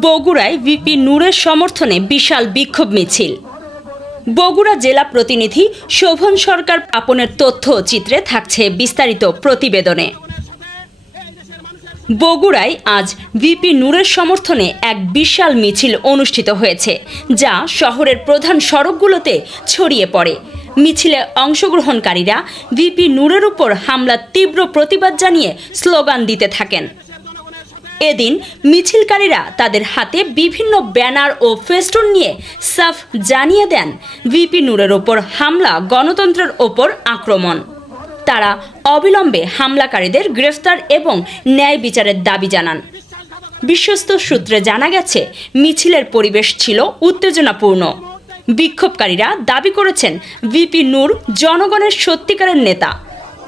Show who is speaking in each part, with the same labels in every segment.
Speaker 1: বগুড়ায় ভিপি নূরের সমর্থনে বিশাল বিক্ষোভ মিছিল। বগুড়া জেলা প্রতিনিধি শোভন সরকার পাপনের তথ্য চিত্রে থাকছে বিস্তারিত প্রতিবেদনে। বগুড়ায় আজ ভিপি নূরের সমর্থনে এক বিশাল মিছিল অনুষ্ঠিত হয়েছে, যা শহরের প্রধান সড়কগুলোতে ছড়িয়ে পড়ে। মিছিলে অংশগ্রহণকারীরা ভিপি নূরের উপর হামলার তীব্র প্রতিবাদ জানিয়ে স্লোগান দিতে থাকেন। এদিন মিছিলকারীরা তাদের হাতে বিভিন্ন ব্যানার ও ফেস্টুন নিয়ে সাফ জানিয়ে দেন ভিপি নূরের ওপর হামলা, গণতন্ত্রের ওপর আক্রমণ। তারা অবিলম্বে হামলাকারীদের গ্রেফতার এবং ন্যায় বিচারের দাবি জানান। বিশ্বস্ত সূত্রে জানা গেছে, মিছিলের পরিবেশ ছিল উত্তেজনাপূর্ণ। বিক্ষোভকারীরা দাবি করেছেন, ভিপি নূর জনগণের সত্যিকারের নেতা।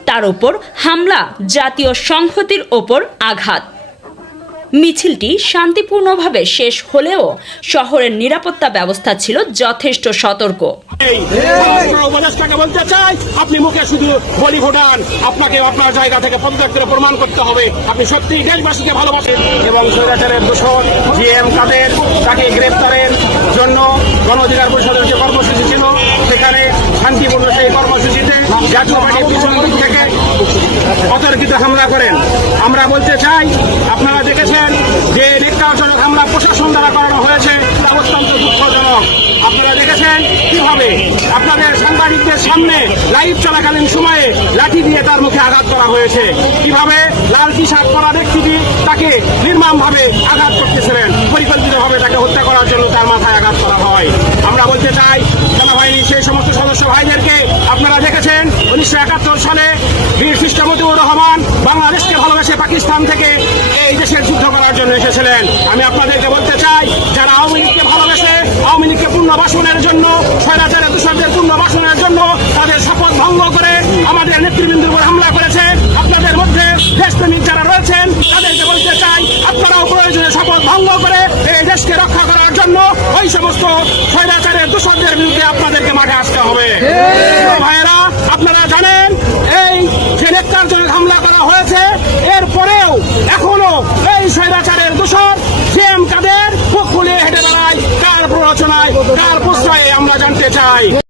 Speaker 1: তার ওপর হামলা জাতীয় সংহতির ওপর আঘাত। মিছিলটি শান্তিপূর্ণভাবে শেষ হলেও শহরের নিরাপত্তা ব্যবস্থা ছিল যথেষ্ট সতর্ক।
Speaker 2: বলতে চাই, আপনি মুখে শুধু বলি ঘোটান, আপনাকে আপনার জায়গা থেকে পদত্যাগ প্রমাণ করতে হবে। আপনি সত্যি দেশবাসীকে ভালোবাসেন। এবং স্বৈরাচারের দোষর জিএম কাদের, তাকে গ্রেপ্তারের জন্য গণ অধিকার পরিষদের যে কর্মসূচি ছিল, সেখানে শান্তিপূর্ণ সেই কর্মসূচিতে জাতীয় পার্টির পিছন থেকে অতর্কিত হামলা করেন। আমরা বলতে চাই আপনারা দেখেছেন কীভাবে আপনাদের সাংবাদিকদের সামনে লাইভ চলাকালীন সময়ে লাঠি দিয়ে তার মুখে আঘাত করা হয়েছে। কীভাবে লাল টি শার্ট পরা ব্যক্তিটি তাকে নির্মমভাবে আঘাত করতেছিলেন, পরিকল্পিতভাবে তাকে হত্যা করার জন্য তার মাথায় আঘাত করা হয়। আমরা বলতে চাই, সেনাবাহিনীর সেই সমস্ত সদস্য ভাইদেরকে আপনারা দেখেছেন, উনিশশো একাত্তর সালে বীর খ্রিস্ট রহমান বাংলাদেশকে ভালোবেসে পাকিস্তান থেকে এই দেশের যুদ্ধ করার জন্য এসেছিলেন। আমি আপনাদেরকে বলতে চাই যারা আওয়ামী লীগকে ভালোবেসে আওয়ামী লীগকে পুনর্বাসনের জন্য, স্বৈরাচারের দূষকদের পুনর্বাসনের জন্য তাদের শপথ ভঙ্গ করে আমাদের নেতৃবৃন্দের উপর হামলা করেছে। আপনাদের মধ্যে দেশপ্রেমিক যারা রয়েছেন, তাদেরকে বলতে চাই, আপনারাও প্রয়োজনে শপথ ভঙ্গ করে এই দেশকে রক্ষা করার জন্য ওই সমস্ত স্বৈরাচারের দূষণদের বিরুদ্ধে আপনাদেরকে মাঠে আসতে হবে। জানতে চাই।